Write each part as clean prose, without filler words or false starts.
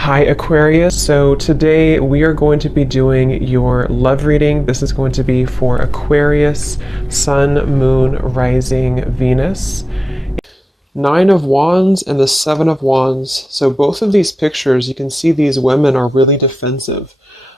Hi Aquarius, so today we are going to be doing your love reading. This is going to be for Aquarius, Sun, Moon, Rising, Venus. Nine of Wands and the Seven of Wands. So both of these pictures, you can see these women are really defensive.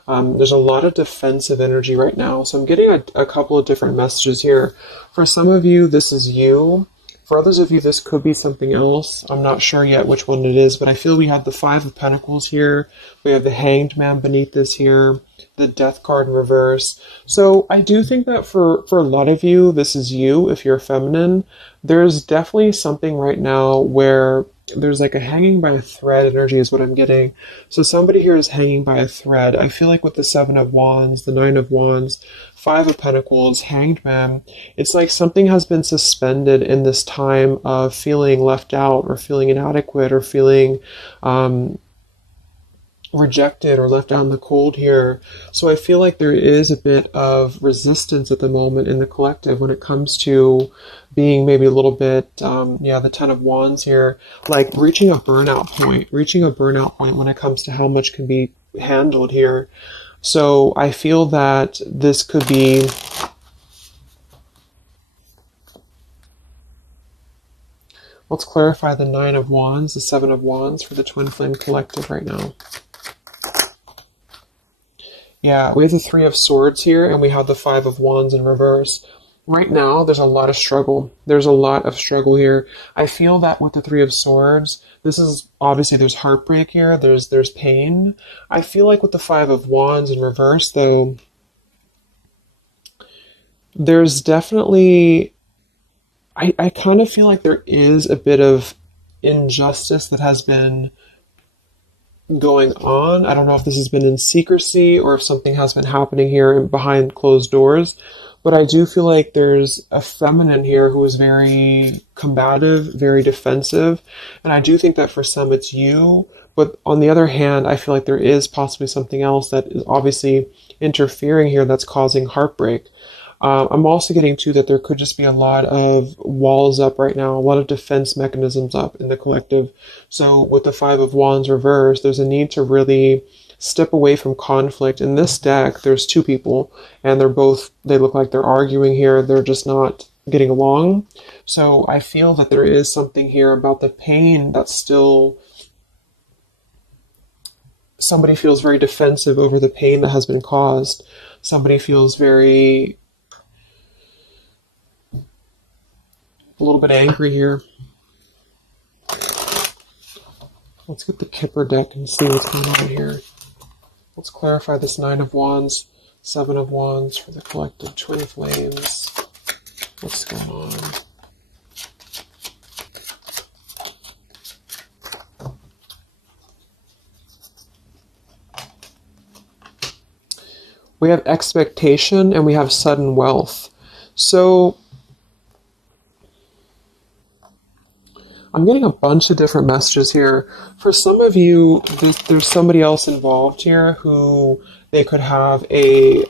There's a lot of defensive energy right now. So I'm getting a couple of different messages here. For some of you, this is you. For others of you, this could be something else. I'm not sure yet which one it is, but I feel we have the Five of Pentacles here. We have the Hanged Man beneath this here, the Death card in reverse. So I do think that for a lot of you, this is you if you're feminine. There's definitely something right now where there's like a hanging by a thread energy is what I'm getting. So somebody here is hanging by a thread. I feel like with the Seven of Wands, the Nine of Wands, Five of Pentacles, Hanged Man, it's like something has been suspended in this time of feeling left out or feeling inadequate or feeling rejected or left out in the cold here. So I feel like there is a bit of resistance at the moment in the collective when it comes to being maybe a little bit, the Ten of Wands here, like reaching a burnout point when it comes to how much can be handled here. So I feel that this could be let's clarify the Nine of Wands, the Seven of Wands for the Twin Flame Collective right now. Yeah, we have the Three of Swords here, and we have the Five of Wands in reverse. Right now, there's a lot of struggle. There's a lot of struggle here. I feel that with the Three of Swords, this is, obviously there's heartbreak here, there's pain. I feel like with the Five of Wands in reverse, though, there's definitely, I kind of feel like there is a bit of injustice that has been going on. I don't know if this has been in secrecy or if something has been happening here behind closed doors, but I do feel like there's a feminine here who is very combative, very defensive, and I do think that for some it's you, but on the other hand, I feel like there is possibly something else that is obviously interfering here that's causing heartbreak. I'm also getting to that there could just be a lot of walls up right now, a lot of defense mechanisms up in the collective. So with the Five of Wands reversed, there's a need to really step away from conflict. In this deck, there's two people, and they look like they're arguing here. They're just not getting along. So I feel that there is something here about the pain that's still, somebody feels very defensive over the pain that has been caused. Somebody feels a little bit angry here. Let's get the Kipper deck and see what's going on here. Let's clarify this Nine of Wands, Seven of Wands for the collective Twin Flames. What's going on? We have expectation and we have sudden wealth. So I'm getting a bunch of different messages here. For some of you, there's somebody else involved here who they could have a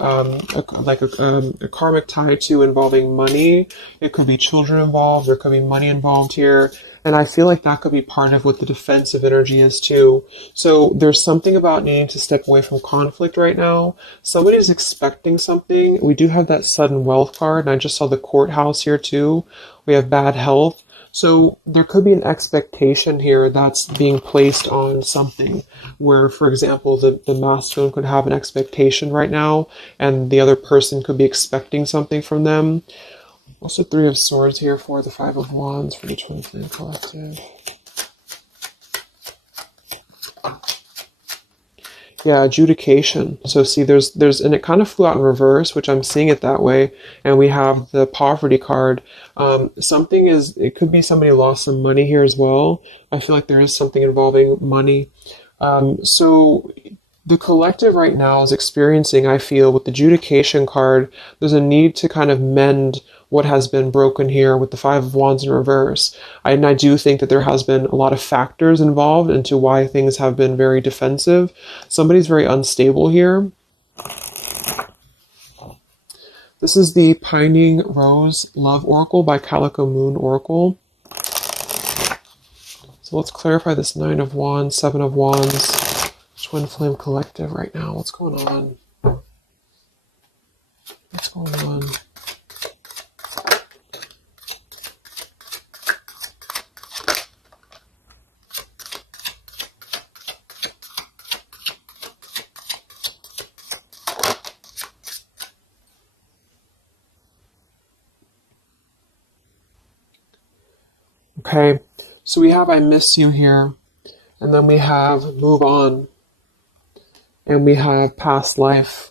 karmic tie to involving money. It could be children involved. There could be money involved here. And I feel like that could be part of what the defensive energy is too. So there's something about needing to step away from conflict right now. Somebody's expecting something. We do have that sudden wealth card, and I just saw the courthouse here too. We have bad health. So there could be an expectation here that's being placed on something where, for example, the masculine could have an expectation right now and the other person could be expecting something from them. What's the Three of Swords here for the Five of Wands for the Twin Flame Collective? Yeah, adjudication. So see, there's, and it kind of flew out in reverse, which I'm seeing it that way. And we have the poverty card. It could be somebody lost some money here as well. I feel like there is something involving money. So the collective right now is experiencing, I feel, with the adjudication card, there's a need to kind of mend what has been broken here with the Five of Wands in reverse. And I do think that there has been a lot of factors involved into why things have been very defensive. Somebody's very unstable here. This is the Pining Rose Love Oracle by Calico Moon Oracle. So let's clarify this Nine of Wands, Seven of Wands, Twin Flame Collective right now. What's going on? What's going on? Okay, so we have I miss you here, and then we have move on, and we have past life.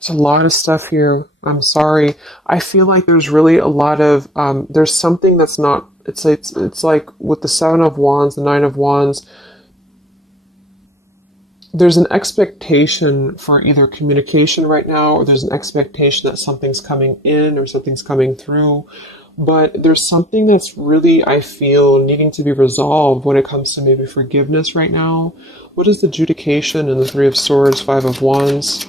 There's a lot of stuff here. I'm sorry. I feel like there's really a lot of, there's something that's not, it's like with the Seven of Wands, the Nine of Wands, there's an expectation for either communication right now, or there's an expectation that something's coming in or something's coming through. But there's something that's really, I feel, needing to be resolved when it comes to maybe forgiveness right now. What is the adjudication in the Three of Swords, Five of Wands?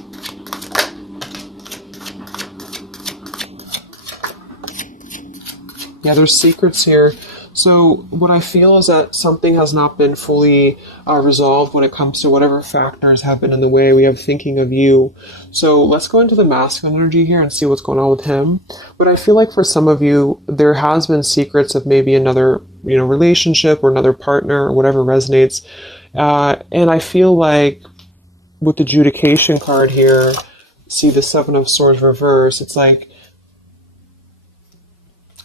Yeah, there's secrets here. So what I feel is that something has not been fully resolved when it comes to whatever factors have been in the way. We have thinking of you. So let's go into the masculine energy here and see what's going on with him. But I feel like for some of you, there has been secrets of maybe another, relationship or another partner or whatever resonates. And I feel like with the adjudication card here, see the Seven of Swords reverse, it's like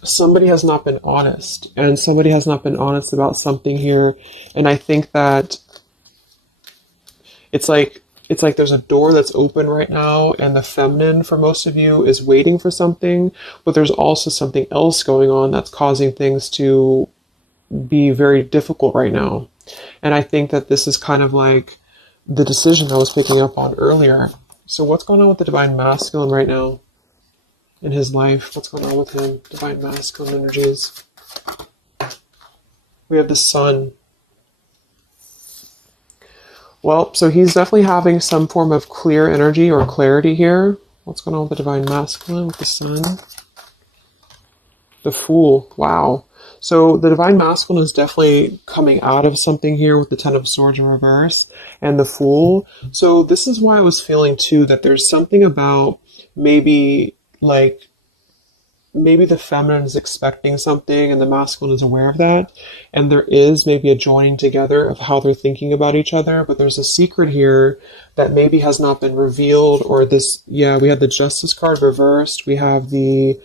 somebody has not been honest, and somebody has not been honest about something here. And I think that it's like there's a door that's open right now, and the feminine for most of you is waiting for something, but there's also something else going on that's causing things to be very difficult right now. And I think that this is kind of like the decision I was picking up on earlier. So what's going on with the Divine Masculine right now in his life? What's going on with him? Divine Masculine energies. We have the Sun. Well, so he's definitely having some form of clear energy or clarity here. What's going on with the Divine Masculine with the Sun? The Fool. Wow. So the Divine Masculine is definitely coming out of something here with the Ten of Swords in reverse and the Fool. So this is why I was feeling too that there's something about maybe the feminine is expecting something and the masculine is aware of that, and there is maybe a joining together of how they're thinking about each other, but there's a secret here that maybe has not been revealed. Or this, yeah, we have the Justice card reversed, we have the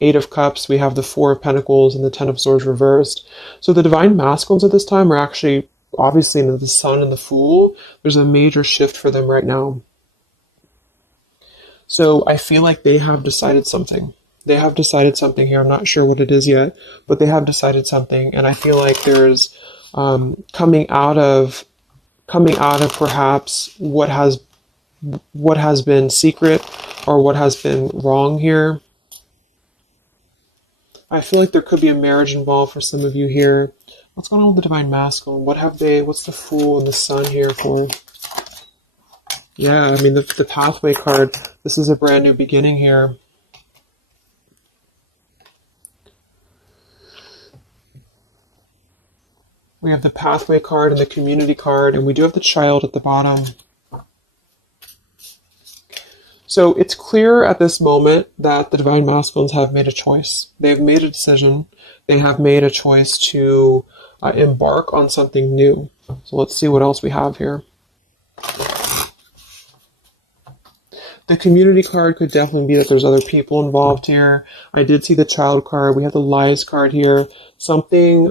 Eight of Cups, we have the Four of Pentacles, and the Ten of Swords reversed. So the Divine Masculines at this time are actually obviously into the Sun and the Fool. There's a major shift for them right now. So I feel like they have decided something. They have decided something here. I'm not sure what it is yet, but they have decided something. And I feel like there's coming out of perhaps what has been secret or what has been wrong here. I feel like there could be a marriage involved for some of you here. What's going on with the Divine Masculine? What's the Fool and the Sun here for? Yeah, I mean, the Pathway card, this is a brand new beginning here. We have the Pathway card and the Community card, and we do have the Child at the bottom. So it's clear at this moment that the Divine Masculines have made a choice. They've made a decision. They have made a choice to embark on something new. So let's see what else we have here. The Community card could definitely be that there's other people involved here. I did see the Child card. We have the Lies card here. Something,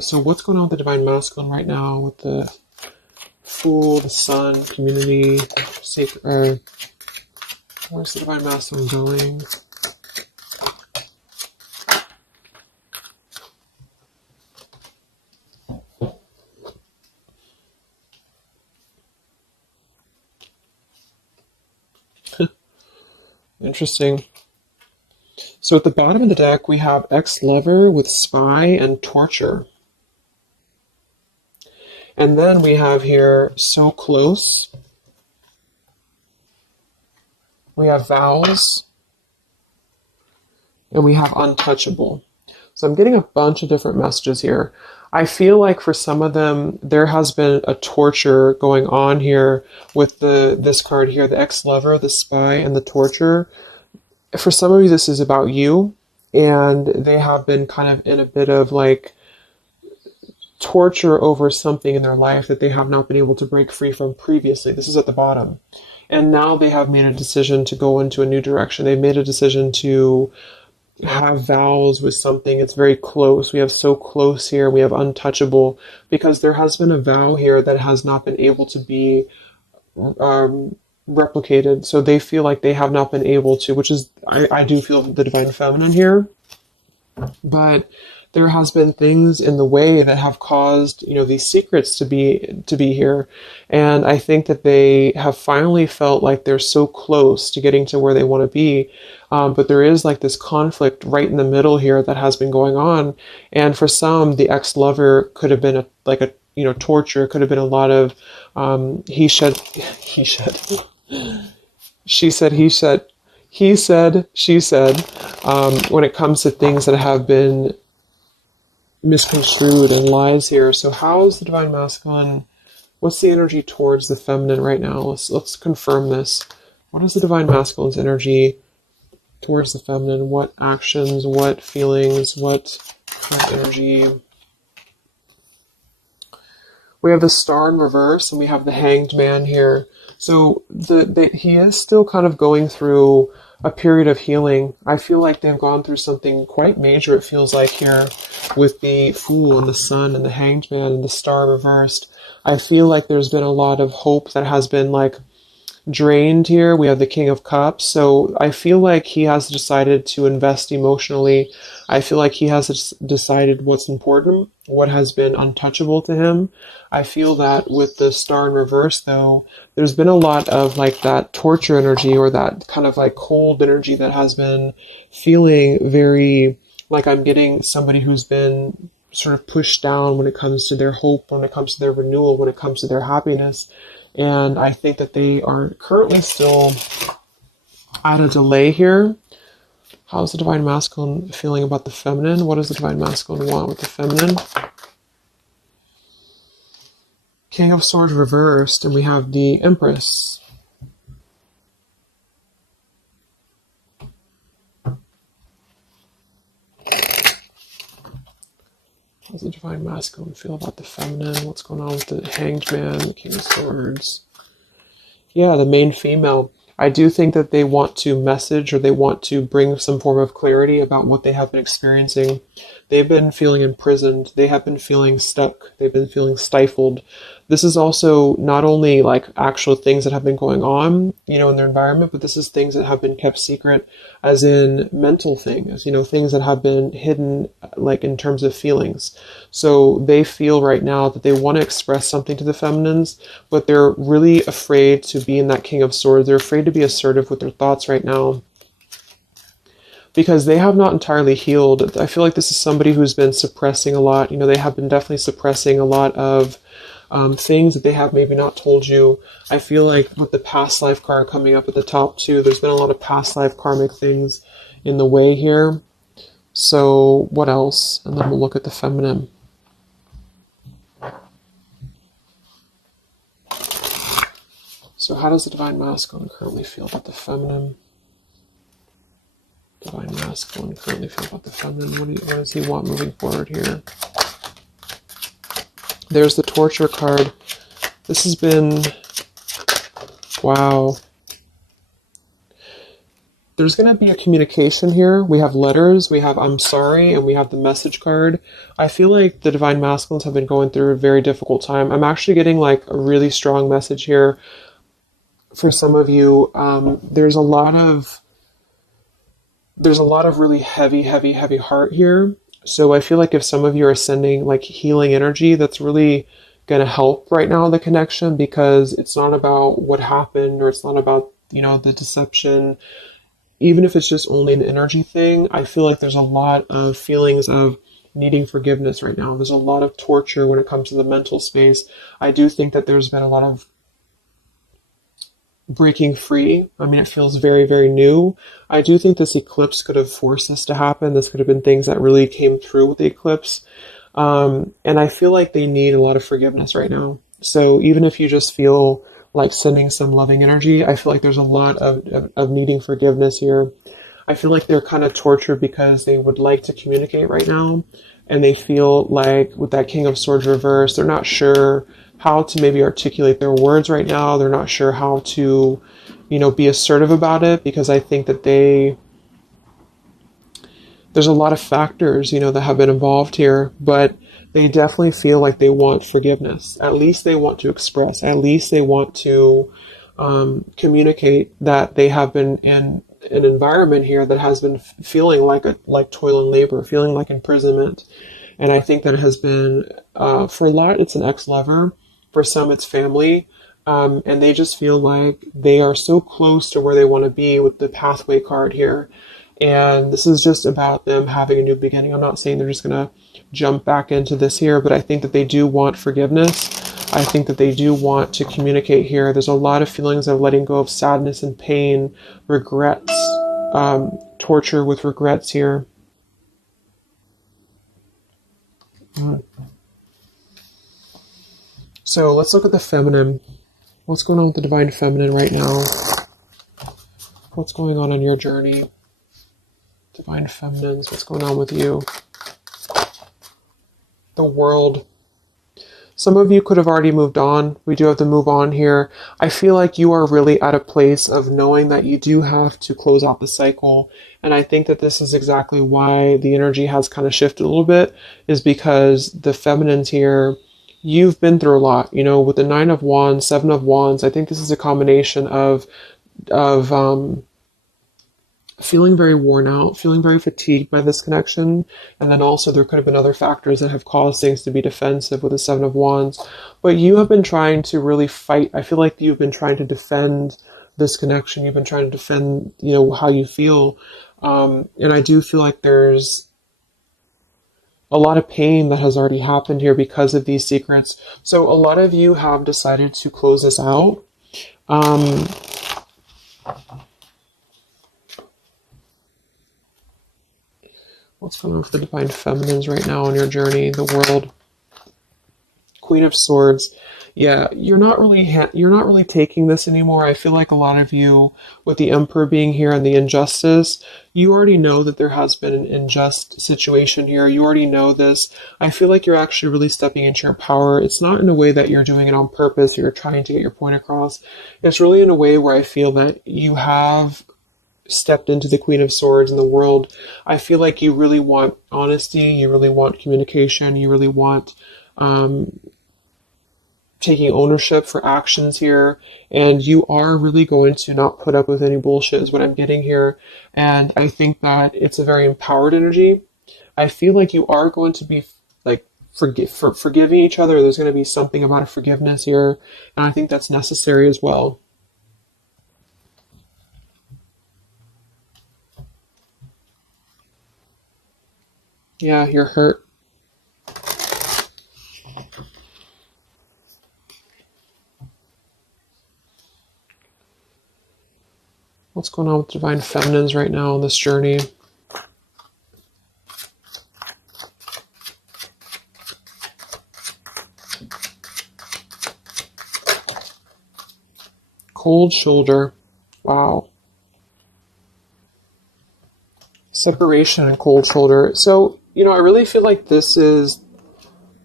so what's going on with the Divine Masculine right now with the Fool, the Sun, Community, Sacred, where's the Divine Masculine going? Interesting. So at the bottom of the deck, we have ex-lover with spy and torture. And then we have here so close We have vows, and we have untouchable. So I'm getting a bunch of different messages here. I feel like for some of them, there has been a torture going on here with this card here, the ex-lover, the spy, and the torture. For some of you, this is about you, and they have been kind of in a bit of like torture over something in their life that they have not been able to break free from previously. This is at the bottom. And now they have made a decision to go into a new direction. They've made a decision to have vows with something. It's very close. We have so close here. We have untouchable, because there has been a vow here that has not been able to be replicated. So they feel like they have not been able to, which is, I do feel the divine feminine here. But there has been things in the way that have caused, these secrets to be here. And I think that they have finally felt like they're so close to getting to where they want to be. But there is like this conflict right in the middle here that has been going on. And for some, the ex-lover could have been torture. It could have been a lot of he said, she said, he said, he said, she said, when it comes to things that have been misconstrued and lies here. So how is the divine masculine? What's the energy towards the feminine right now? Let's confirm this. What is the divine masculine's energy towards the feminine? What actions, what feelings, what energy? We have the Star in reverse, and we have the Hanged Man here. So he is still kind of going through a period of healing. I feel like they've gone through something quite major, it feels like, here with the Fool and the Sun and the Hanged Man and the Star reversed. I feel like there's been a lot of hope that has been like drained here. We have the King of Cups. So I feel like he has decided to invest emotionally. I feel like he has decided what's important, what has been untouchable to him. I feel that with the Star in reverse, though, there's been a lot of like that torture energy, or that kind of like cold energy that has been feeling very like I'm getting somebody who's been sort of pushed down when it comes to their hope, when it comes to their renewal, when it comes to their happiness. And I think that they are currently still at a delay here. How's the divine masculine feeling about the feminine? What does the divine masculine want with the feminine? King of Swords reversed, and we have the Empress. How does the divine masculine feel about the feminine? What's going on with the Hanged Man, the King of Swords? Yeah, the main female. I do think that they want to message, or they want to bring some form of clarity about what they have been experiencing. They've been feeling imprisoned. They have been feeling stuck. They've been feeling stifled. This is also not only like actual things that have been going on, in their environment, but this is things that have been kept secret, as in mental things, things that have been hidden, like in terms of feelings. So they feel right now that they want to express something to the feminines, but they're really afraid to be in that King of Swords. They're afraid to be assertive with their thoughts right now, because they have not entirely healed. I feel like this is somebody who's been suppressing a lot. They have been definitely suppressing a lot of things that they have maybe not told you. I feel like with the past life card coming up at the top too, there's been a lot of past life karmic things in the way here. So what else? And then we'll look at the feminine. So how does the divine masculine currently feel about the feminine? Divine masculine currently feel about the feminine. What does he want moving forward here? There's the torture card. This has been, wow. There's going to be a communication here. We have letters, we have I'm sorry, and we have the message card. I feel like the divine masculines have been going through a very difficult time. I'm actually getting like a really strong message here for some of you. There's a lot of really heavy heart here. So I feel like if some of you are sending like healing energy, that's really going to help right now, the connection, because it's not about what happened, or it's not about, the deception. Even if it's just only an energy thing, I feel like there's a lot of feelings of needing forgiveness right now. There's a lot of torture when it comes to the mental space. I do think that there's been a lot of breaking free. I mean, it feels very, very new. I do think this eclipse could have forced this to happen. This could have been things that really came through with the eclipse. And I feel like they need a lot of forgiveness right now. So even if you just feel like sending some loving energy, I feel like there's a lot of needing forgiveness here. I feel like they're kind of tortured because they would like to communicate right now. And they feel like with that King of Swords reverse, they're not sure how to maybe articulate their words right now. They're not sure how to, be assertive about it, because I think that there's a lot of factors, that have been involved here, but they definitely feel like they want forgiveness. At least they want to express, at least they want to communicate that they have been in an environment here that has been feeling like toil and labor, feeling like imprisonment. And I think that it has been, for a lot, it's an ex-lover. For some, it's family. And they just feel like they are so close to where they want to be with the pathway card here. And this is just about them having a new beginning. I'm not saying they're just going to jump back into this here, but I think that they do want forgiveness. I think that they do want to communicate here. There's a lot of feelings of letting go of sadness and pain, regrets, torture with regrets here. So let's look at the feminine. What's going on with the divine feminine right now? What's going on your journey? Divine feminines, what's going on with you? The world. Some of you could have already moved on. We do have to move on here. I feel like you are really at a place of knowing that you do have to close out the cycle. And I think that this is exactly why the energy has kind of shifted a little bit, is because the feminines here, you've been through a lot, with the 9 of Wands, 7 of Wands. I think this is a combination of feeling very worn out, feeling very fatigued by this connection. And then also there could have been other factors that have caused things to be defensive with the 7 of Wands. But you have been trying to really fight. I feel like you've been trying to defend this connection. You've been trying to defend, how you feel. And I do feel like there's a lot of pain that has already happened here because of these secrets. So a lot of you have decided to close this out. What's going on with the divine feminines right now on your journey? The world. Queen of Swords. Yeah, you're not really taking this anymore. I feel like a lot of you, with the Emperor being here and the injustice, you already know that there has been an unjust situation here. You already know this. I feel like you're actually really stepping into your power. It's not in a way that you're doing it on purpose or you're trying to get your point across. It's really in a way where I feel that you have stepped into the Queen of Swords in the world. I feel like you really want honesty, you really want communication, you really want taking ownership for actions here, and you are really going to not put up with any bullshit is what I'm getting here. And I think that it's a very empowered energy. I feel like you are going to be like forgiving each other. There's going to be something about a forgiveness here, and I think that's necessary as well. Yeah, you're hurt. What's going on with divine feminines right now on this journey? Cold shoulder. Wow. Separation and cold shoulder. So, I really feel like this is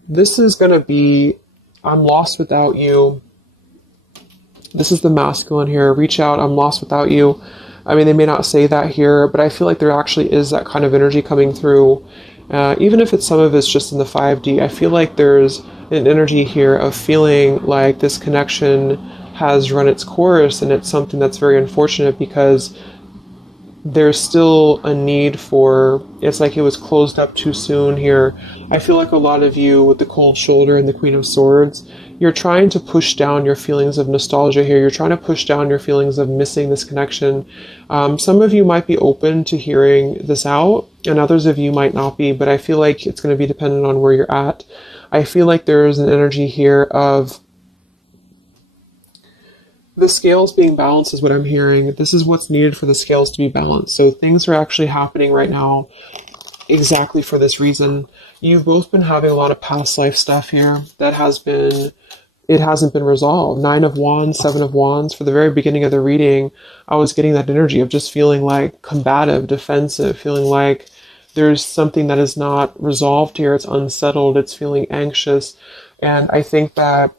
going to be, I'm lost without you. This is the masculine here. Reach out, I'm lost without you. I mean, they may not say that here, but I feel like there actually is that kind of energy coming through. Even if some of it's just in the 5D, I feel like there's an energy here of feeling like this connection has run its course, and it's something that's very unfortunate because there's still a need for, it's like it was closed up too soon here. I feel like a lot of you with the cold shoulder and the Queen of Swords, you're trying to push down your feelings of nostalgia here. You're trying to push down your feelings of missing this connection. Some of you might be open to hearing this out, and others of you might not be, but I feel like it's going to be dependent on where you're at. I feel like there's an energy here of the scales being balanced is what I'm hearing. This is what's needed for the scales to be balanced. So things are actually happening right now exactly for this reason. You've both been having a lot of past life stuff here that it hasn't been resolved. 9 of Wands, 7 of Wands. For the very beginning of the reading, I was getting that energy of just feeling like combative, defensive, feeling like there's something that is not resolved here. It's unsettled. It's feeling anxious. And I think that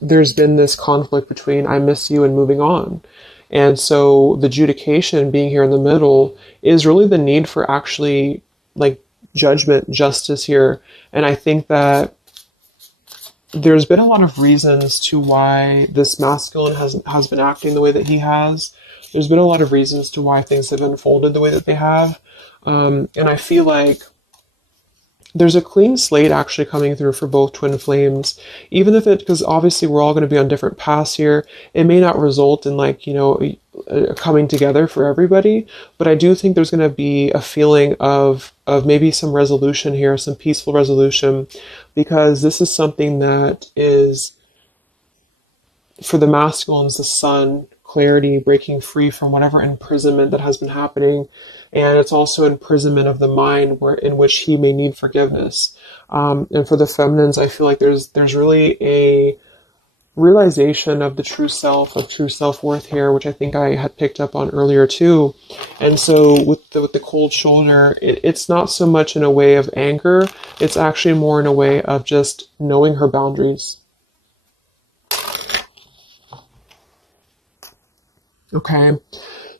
there's been this conflict between I miss you and moving on. And so the adjudication being here in the middle is really the need for actually like judgment, justice here. And I think that there's been a lot of reasons to why this masculine has been acting the way that he has. There's been a lot of reasons to why things have unfolded the way that they have. And I feel like there's a clean slate actually coming through for both twin flames, even if because obviously we're all going to be on different paths here. It may not result in like, a coming together for everybody, but I do think there's going to be a feeling of maybe some resolution here, some peaceful resolution, because this is something that is, for the masculines, the sun, clarity, breaking free from whatever imprisonment that has been happening. And it's also imprisonment of the mind in which he may need forgiveness. And for the feminines, I feel like there's really a realization of the true self, of true self-worth here, which I think I had picked up on earlier too. And so with the cold shoulder, it's not so much in a way of anger. It's actually more in a way of just knowing her boundaries. Okay.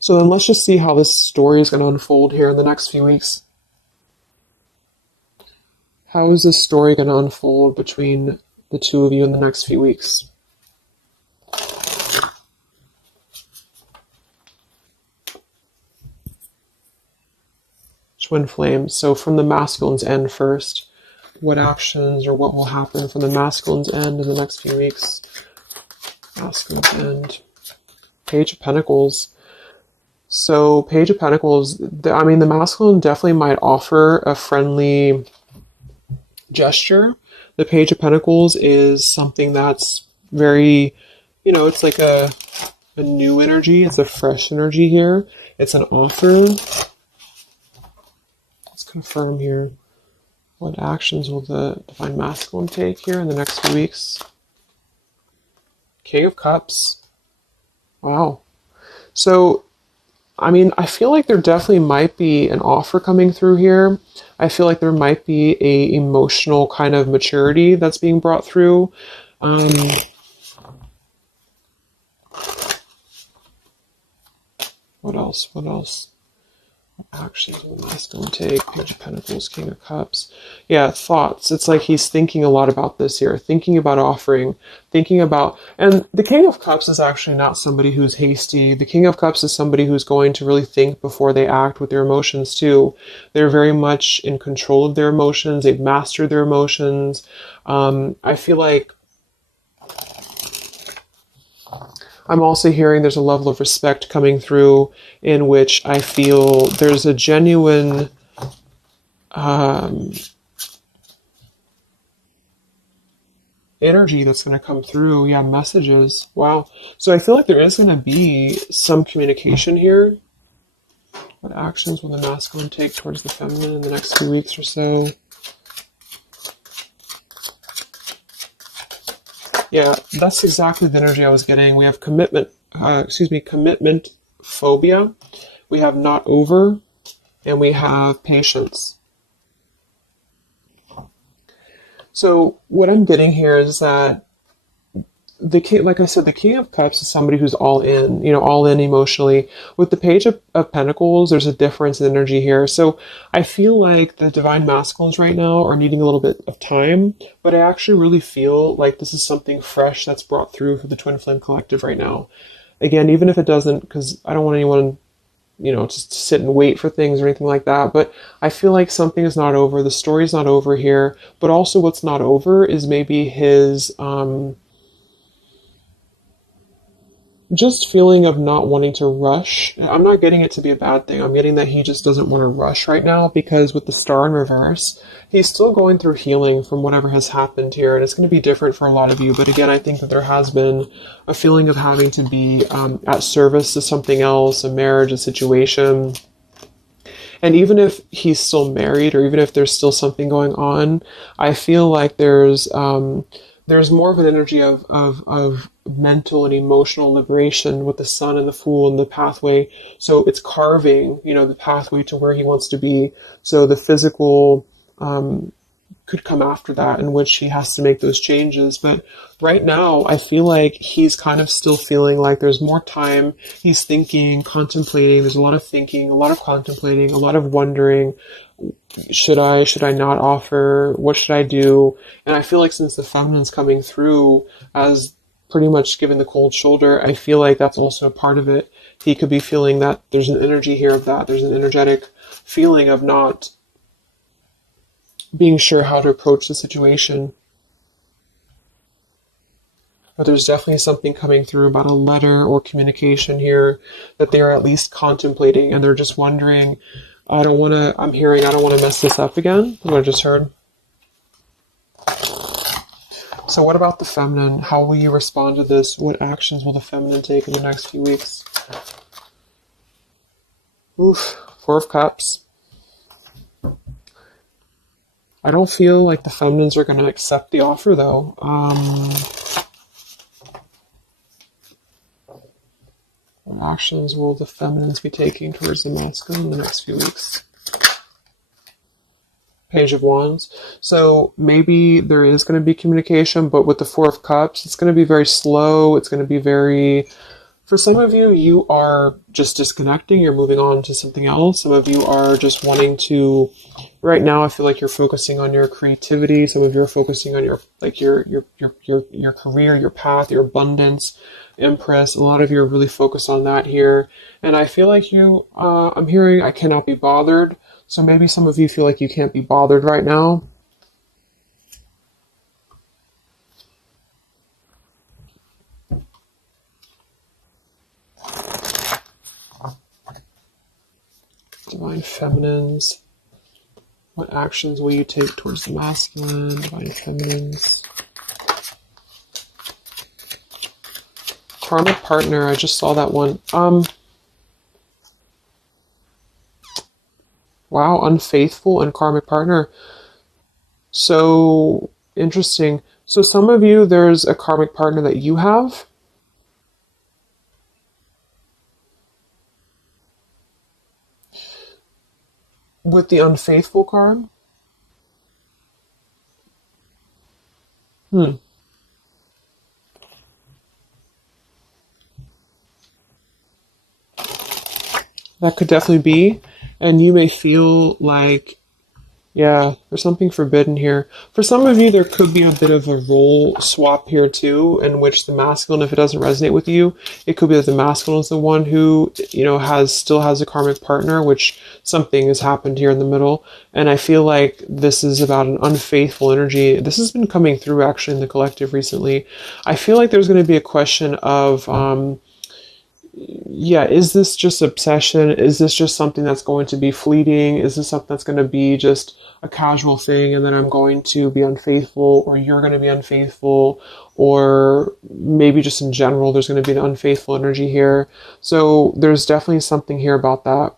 So then let's just see how this story is going to unfold here in the next few weeks. How is this story going to unfold between the two of you in the next few weeks? Twin flames. So from the masculine's end first, what actions or what will happen from the masculine's end in the next few weeks? Masculine's end. Page of Pentacles. So Page of Pentacles, the masculine definitely might offer a friendly gesture. The Page of Pentacles is something that's very, it's like a new energy. It's a fresh energy here. It's an offer. Let's confirm here. What actions will the Divine Masculine take here in the next few weeks? King of Cups. Wow. So I feel like there definitely might be an offer coming through here. I feel like there might be a emotional kind of maturity that's being brought through. What else? Actions will the masculine take? Page of Pentacles, King of Cups. Yeah, thoughts. It's like he's thinking a lot about this here, thinking about offering, and the King of Cups is actually not somebody who's hasty. The King of Cups is somebody who's going to really think before they act with their emotions too. They're very much in control of their emotions. They've mastered their emotions. I feel like I'm also hearing there's a level of respect coming through in which I feel there's a genuine energy that's going to come through. Yeah, messages. Wow. So I feel like there is going to be some communication here. What actions will the masculine take towards the feminine in the next few weeks or so? Yeah, that's exactly the energy I was getting. We have commitment phobia. We have not over, and we have patience. So what I'm getting here is that the king, like I said, the King of Cups is somebody who's all in, all in emotionally. With the Page of Pentacles, there's a difference in energy here. So I feel like the Divine Masculines right now are needing a little bit of time, but I actually really feel like this is something fresh that's brought through for the Twin Flame Collective right now. Again, even if it doesn't, because I don't want anyone, just to sit and wait for things or anything like that, but I feel like something is not over. The story's not over here, but also what's not over is maybe his, just feeling of not wanting to rush. I'm not getting it to be a bad thing. I'm getting that he just doesn't want to rush right now, because with the star in reverse, he's still going through healing from whatever has happened here. And it's going to be different for a lot of you. But again, I think that there has been a feeling of having to be at service to something else, a marriage, a situation. And even if he's still married, or even if there's still something going on, I feel like there's more of an energy of mental and emotional liberation with the Sun and the Fool and the pathway. So it's carving, the pathway to where he wants to be. So the physical could come after that, in which he has to make those changes. But right now, I feel like he's kind of still feeling like there's more time. He's thinking, contemplating. There's a lot of thinking, a lot of contemplating, a lot of wondering. Should I not offer? What should I do? And I feel like since the feminine's coming through as pretty much giving the cold shoulder, I feel like that's also a part of it. He could be feeling that there's an energy here of that. There's an energetic feeling of not being sure how to approach the situation. But there's definitely something coming through about a letter or communication here that they're at least contemplating, and they're just wondering, I don't want to mess this up again. What I just heard. So what about the feminine? How will you respond to this? What actions will the feminine take in the next few weeks? Oof, Four of Cups. I don't feel like the feminines are going to accept the offer, though. What actions will the feminines be taking towards the masculine in the next few weeks? Page of Wands. So maybe there is going to be communication, but with the Four of Cups, it's going to be very slow. It's going to be very... For some of you, you are just disconnecting. You're moving on to something else. Some of you are just wanting to... Right now, I feel like you're focusing on your creativity. Some of you are focusing on your career, your path, your abundance, Empress. A lot of you are really focused on that here. And I feel like I'm hearing I cannot be bothered. So maybe some of you feel like you can't be bothered right now. Divine Feminines. What actions will you take towards the masculine? Divine Feminines. Karmic partner. I just saw that one. Wow, unfaithful and karmic partner. So interesting. So some of you, there's a karmic partner that you have. With the unfaithful card. That could definitely be. And you may feel like, yeah, there's something forbidden here. For some of you, there could be a bit of a role swap here too, in which the masculine, if it doesn't resonate with you, it could be that the masculine is the one who, still has a karmic partner, which something has happened here in the middle. And I feel like this is about an unfaithful energy. This has been coming through actually in the collective recently. I feel like there's going to be a question of, is this just obsession? Is this just something that's going to be fleeting? Is this something that's going to be just a casual thing, and then I'm going to be unfaithful, or you're going to be unfaithful, or maybe just in general there's going to be an unfaithful energy here. So there's definitely something here about that.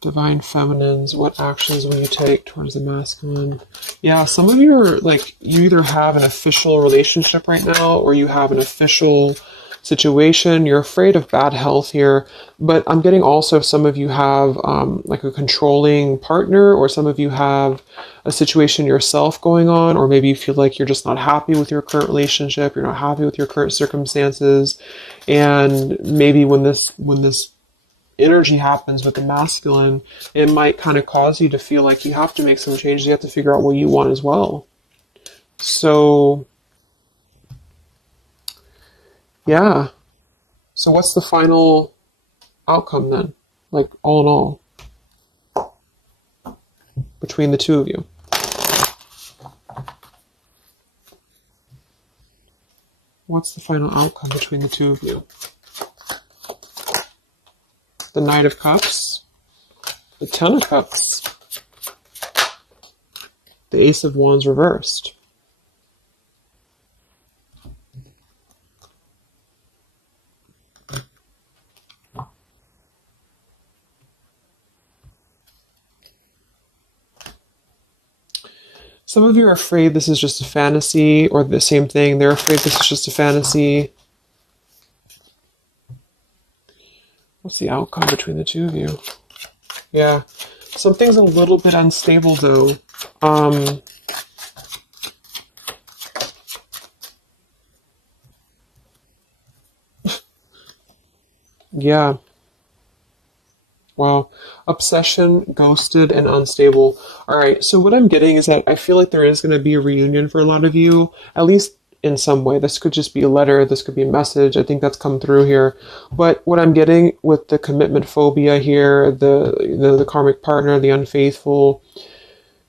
Divine Feminines, what actions will you take towards the masculine? Yeah, some of you are like, you either have an official relationship right now, or you have an official situation. You're afraid of bad health here, but I'm getting also some of you have like a controlling partner, or some of you have a situation yourself going on, or maybe you feel like you're just not happy with your current relationship, you're not happy with your current circumstances, and maybe when this energy happens with the masculine, it might kind of cause you to feel like you have to make some changes. You have to figure out what you want as well. So, yeah. So what's the final outcome then? Like all in all, between the two of you? What's the final outcome between the two of you? The Knight of Cups, the Ten of Cups, the Ace of Wands reversed. Some of you are afraid this is just a fantasy, or the same thing. They're afraid this is just a fantasy. What's the outcome between the two of you? Yeah, something's a little bit unstable though. Yeah. Wow. Obsession, ghosted, and unstable. All right. So what I'm getting is that I feel like there is going to be a reunion for a lot of you, at least in some way. This could just be a letter. This could be a message. I think that's come through here. But what I'm getting with the commitment phobia here, the karmic partner, the unfaithful,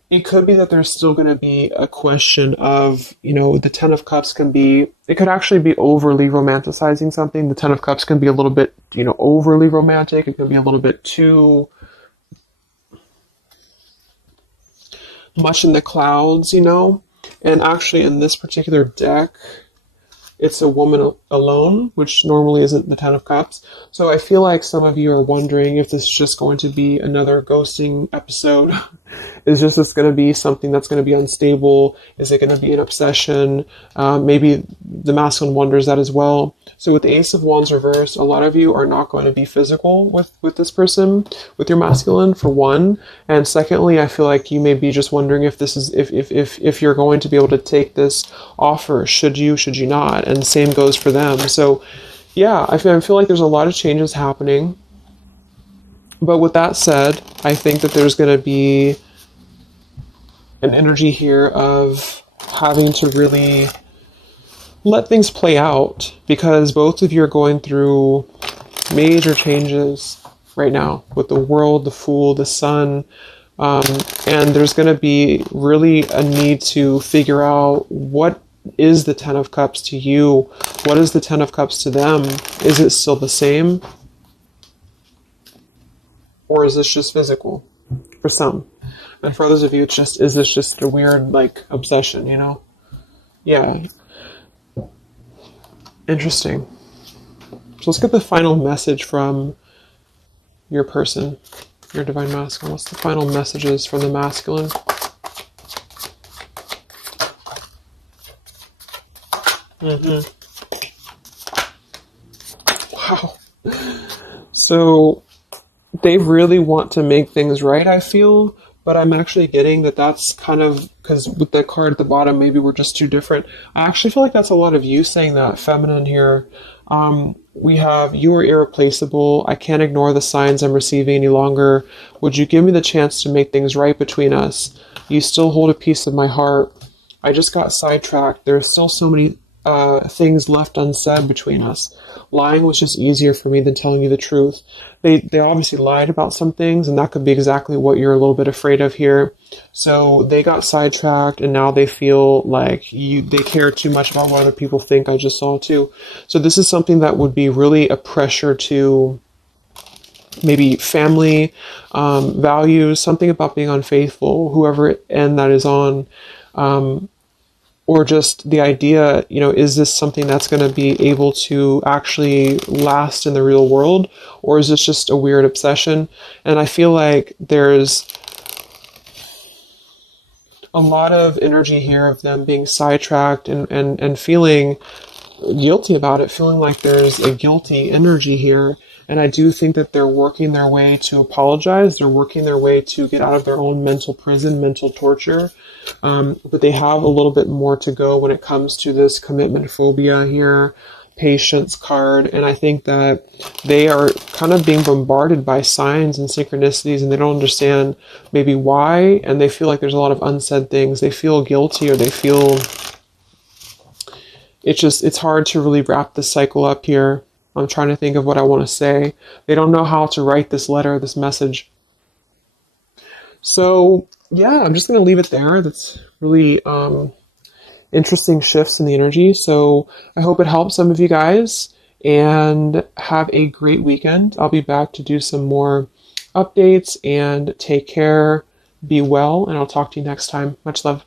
it could be that there's still going to be a question of, the Ten of Cups it could actually be overly romanticizing something. The Ten of Cups can be a little bit, overly romantic. It can be a little bit too much in the clouds, And actually in this particular deck, it's a woman alone, which normally isn't the Ten of Cups. So I feel like some of you are wondering if this is just going to be another ghosting episode. Is this going to be something that's going to be unstable? Is it going to be an obsession? Maybe the masculine wonders that as well. So with the Ace of Wands reversed, a lot of you are not going to be physical with this person, with your masculine, for one. And secondly, I feel like you may be just wondering if this is if you're going to be able to take this offer. Should you not? And same goes for them. So yeah, I feel like there's a lot of changes happening. But with that said, I think that there's going to be an energy here of having to really let things play out, because both of you are going through major changes right now with the World, the Fool, the Sun, and there's going to be really a need to figure out what is the Ten of Cups to you, what is the Ten of Cups to them. Is it still the same? Or is this just physical for some? And for others of you, is this just a weird, obsession, Yeah. Interesting. So let's get the final message from your person, your divine masculine. What's the final messages from the masculine? Wow. So they really want to make things right, I feel, but I'm actually getting that that's kind of, because with the card at the bottom, maybe we're just too different. I actually feel like that's a lot of you saying that, feminine here. We have, you are irreplaceable. I can't ignore the signs I'm receiving any longer. Would you give me the chance to make things right between us? You still hold a piece of my heart. I just got sidetracked. There are still so many things left unsaid between us. Lying was just easier for me than telling you the truth. They obviously lied about some things, and that could be exactly what you're a little bit afraid of here. So they got sidetracked, and now they feel like they care too much about what other people think. I just saw too. So this is something that would be really a pressure to maybe family values, something about being unfaithful, whoever end that is on. Or just the idea, is this something that's going to be able to actually last in the real world? Or is this just a weird obsession? And I feel like there's a lot of energy here of them being sidetracked and feeling guilty about it, feeling like there's a guilty energy here. And I do think that they're working their way to apologize. They're working their way to get out of their own mental prison, mental torture. But they have a little bit more to go when it comes to this commitment phobia here, patience card. And I think that they are kind of being bombarded by signs and synchronicities, and they don't understand maybe why. And they feel like there's a lot of unsaid things. They feel guilty, or they feel it's hard to really wrap this cycle up here. I'm trying to think of what I want to say. They don't know how to write this letter, this message. So yeah, I'm just going to leave it there. That's really interesting shifts in the energy. So I hope it helps some of you guys, and have a great weekend. I'll be back to do some more updates, and take care, be well, and I'll talk to you next time. Much love.